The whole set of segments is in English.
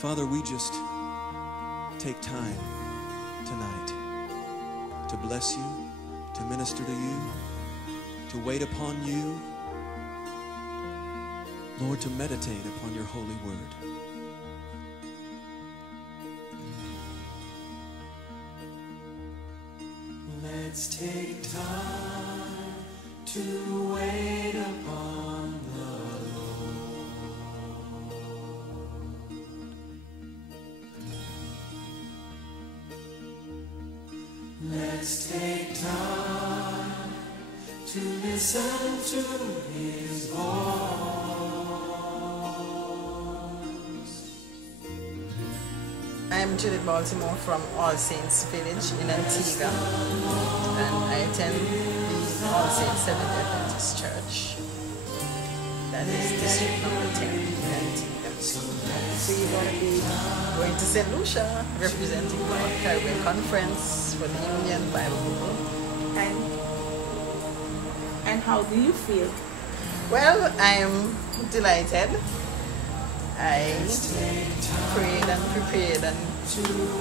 Father, we just take time tonight to bless you, to minister to you, to wait upon you, Lord, to meditate upon your holy word. Let's take time to wait upon the Lord. Let's take time to listen to His voice. I'm Judith Baltimore from All Saints Village in Antigua, and I attend the All Saints Seventh Adventist Church. That is district number 10 in Antigua. So you're going to be going to St.Lucia, representing the Caribbean Conference for the Union Bible people. And how do you feel? Well, I'm delighted. I prayed and prepared and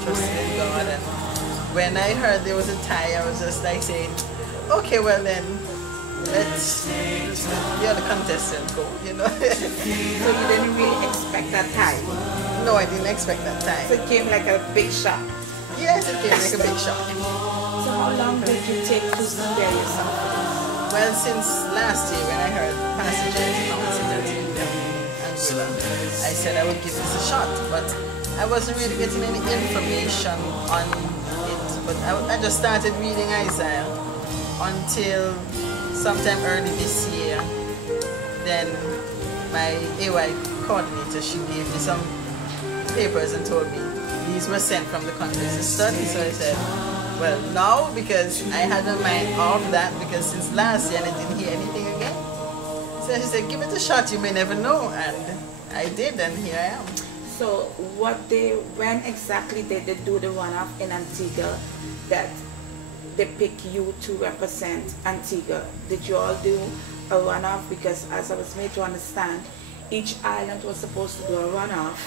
trusted God, and when I heard there was a tie, I was just like saying, okay, well then, let's the other contestant go, you know. So you didn't really expect that tie? No, I didn't expect that tie. So it came like a big shock? Yes, it came like a big shock. So how long did you take to prepare yourself for this? Well, since last year when I heard Pastor St.Thomas and I said I would give this a shot, but I wasn't really getting any information on it. But I just started reading Isaiah until sometime early this year. Then my AY coordinator, she gave me some papers and told me these were sent from the countries to study. So I said, well, now, because I had my mind off that, because since last year I didn't hear anything again. So she said, give it a shot, you may never know. And I did, and here I am. So when exactly did they do the runoff in Antigua that they pick you to represent Antigua? Did you all do a runoff? Because as I was made to understand, each island was supposed to do a runoff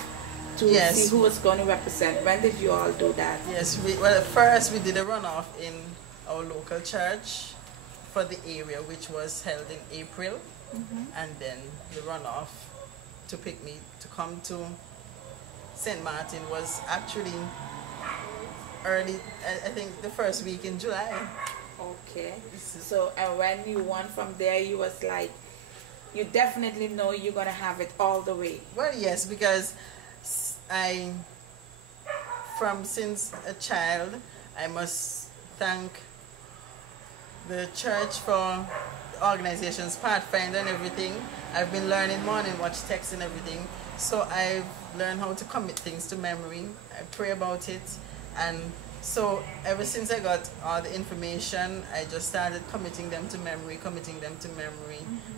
to see who was going to represent. When did you all do that? Yes, well, first we did a runoff in our local church for the area, which was held in April. And then the runoff to pick me to come to St.Maarten was actually early, I think the first week in July. Okay. So, and when you won from there, you was like, you definitely know you're going to have it all the way. Well, yes, because since a child, I must thank the church for organizations, Pathfinder and everything. I've been learning morning watch text and everything, so I've learned how to commit things to memory. I pray about it, and so ever since I got all the information, I just started committing them to memory,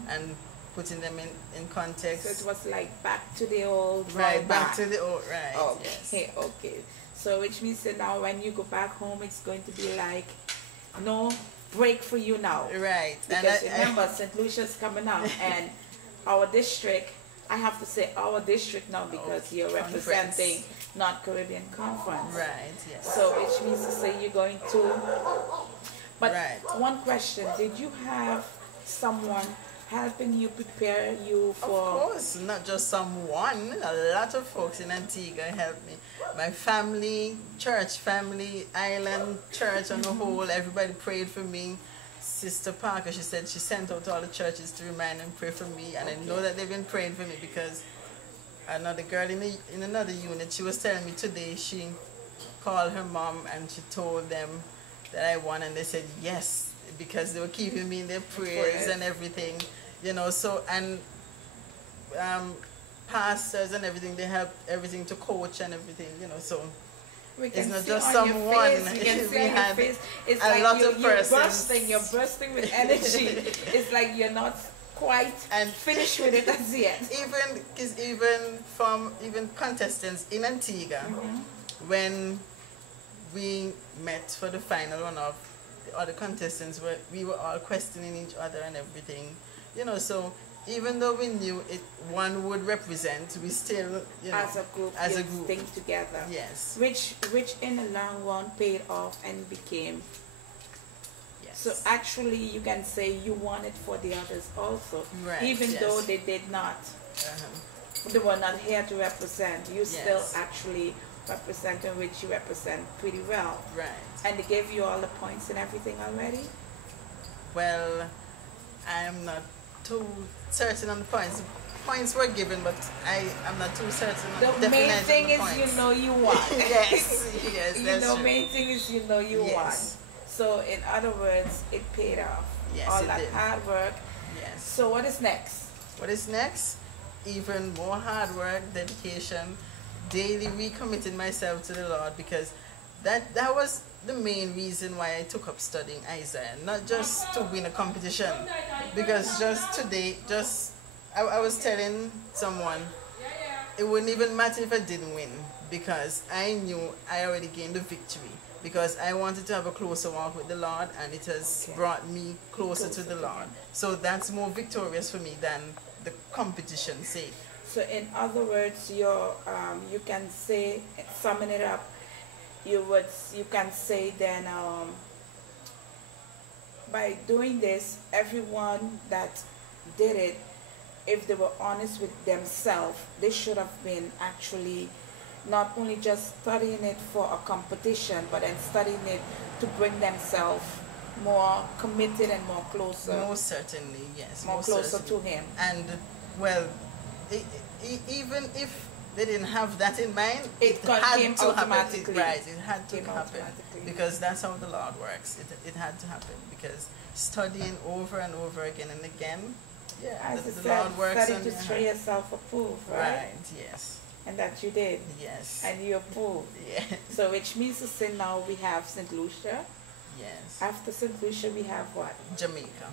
and putting them in context. So it was like back to the old, right? Back to the old, right? Okay, yes. Okay. So which means that now when you go back home, it's going to be like no break for you now, right? Because remember, St. Lucia's coming up, and our district. I have to say our district now because you're representing North Caribbean Conference, right? Yes. So which means to say you're going to. But one question: did you have someone helping you prepare you for? Of course, not just someone. A lot of folks in Antigua helped me. My family, church family, island church on the whole, everybody prayed for me. Sister Parker, she said she sent out to all the churches to remind and pray for me, and I know that they've been praying for me because another girl in another unit, she was telling me today she called her mom and she told them that I won, and they said yes, because they were keeping me in their prayers and everything, you know. So, and pastors and everything, they help everything to coach and everything, you know. So it's not just someone. We had it's a like lot of persons. You're bursting with energy. It's like you're not quite finished with it as yet. Even contestants in Antigua, when we met for the final runoff, the other contestants we were all questioning each other and everything, you know. So even though we knew it, one would represent, we still, as a group, think together. Yes. Which in the long run paid off and became. Yes. So actually, you can say you won it for the others also, right, even yes. though they did not. They were not here to represent. You still actually representing, which you represent pretty well. Right. And they gave you all the points and everything already? Well, I'm not too certain on the points. The points were given, but I'm not too certain on the main thing is points. you know you won. Yes, yes, you that's know, true. main thing is you know you won. So in other words, it paid off. Yes, all it that did. hard work. Yes. So what is next? What is next? Even more hard work, dedication, daily recommitting myself to the Lord, because that was the main reason why I took up studying Isaiah, not just to win a competition, because just today, I was telling someone, it wouldn't even matter if I didn't win, because I knew I already gained the victory, because I wanted to have a closer walk with the Lord, and it has brought me closer to the Lord. So that's more victorious for me than the competition sake. So in other words, you can say, summing it up, you can say then by doing this, everyone that did it, if they were honest with themselves, they should have been actually not only just studying it for a competition, but then studying it to bring themselves more committed and more closer. Most certainly, yes. More closer to Him. And, well, even if they didn't have that in mind, it had to happen. Right, it had to happen. Because that's how the Lord works. It had to happen. Because studying over and over again and again, the Lord works study to show yourself approved, right? Right, yes. And that you did. Yes. And you approved. Yes. So which means to say now we have St. Lucia. Yes. After St. Lucia we have what? Jamaica.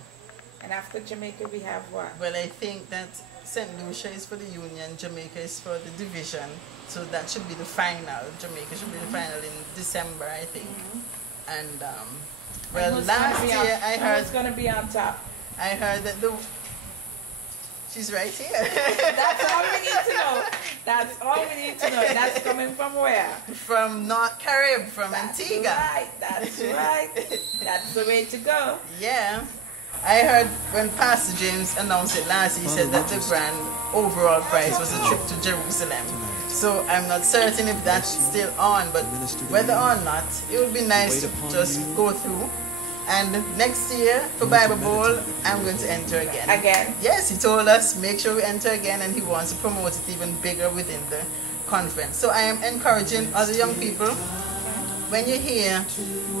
And after Jamaica we have what? Well, I think that St. Lucia is for the union, Jamaica is for the division. So that should be the final. Jamaica should be the final in December, I think. And, well, last year I heard... Who's going to be on top? I heard that she's right here. That's all we need to know. That's all we need to know. That's coming from where? From North Caribbean, from Antigua. That's right. That's the way to go. Yeah. I heard when Pastor James announced it last year, he said that the grand overall prize was a trip to Jerusalem. So I'm not certain if that's still on, but whether or not, it would be nice to just go through. And next year, for Bible Bowl, I'm going to enter again. Again? Yes, he told us, make sure we enter again, and he wants to promote it even bigger within the conference. So I am encouraging other young people, when you hear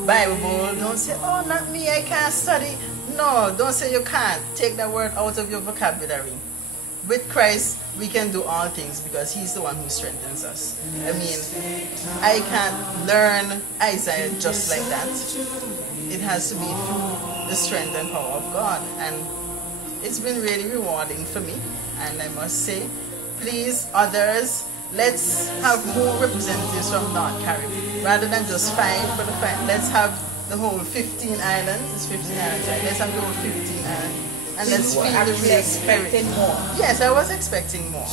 Bible Bowl, don't say, oh, not me, I can't study. No, don't say you can't. Take that word out of your vocabulary. With Christ, we can do all things because He's the one who strengthens us. I mean, I can't learn Isaiah just like that. It has to be through the strength and power of God. And it's been really rewarding for me. And I must say, please, others, let's have more representatives from North Caribbean. Rather than just 5 for the 5, let's have the whole 15 islands. It's 15 islands, right? Let's have the whole 15 islands. And let's feel the real spirit. More. Yes, I was expecting more.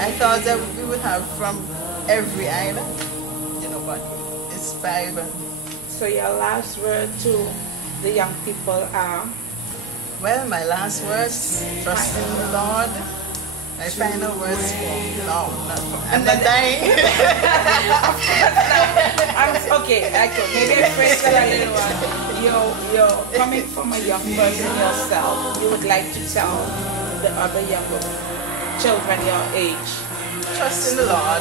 I thought that we would have from every island, but it's 5. So your last word to the young people are? Well, my last words, trust in the Lord. My final words I'm not dying. Okay, maybe I phrase that a little one. You're coming from a young person yourself. You would like to tell the other younger children your age. Trust in the Lord.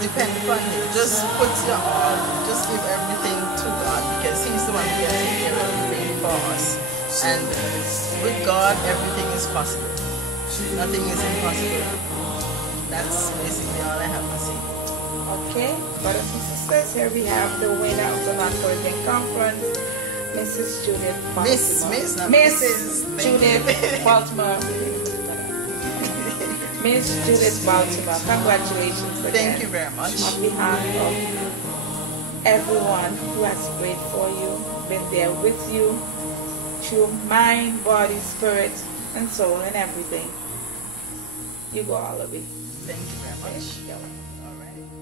Depend upon Him. Just put your all. Just give everything to God because He's the one who can take care of everything for us. And with God, everything is possible. Nothing is impossible. That's basically all I have to say. Okay, brothers and sisters, here we have the winner of the North Caribbean Conference, Mrs. Judith Baltimore. Mrs. Judith Baltimore. Miss Judith Baltimore, congratulations again. Thank you very much. On behalf of everyone who has prayed for you, been there with you, through mind, body, spirit, and soul and everything. You go all the way. Thank you very much. Okay? All right.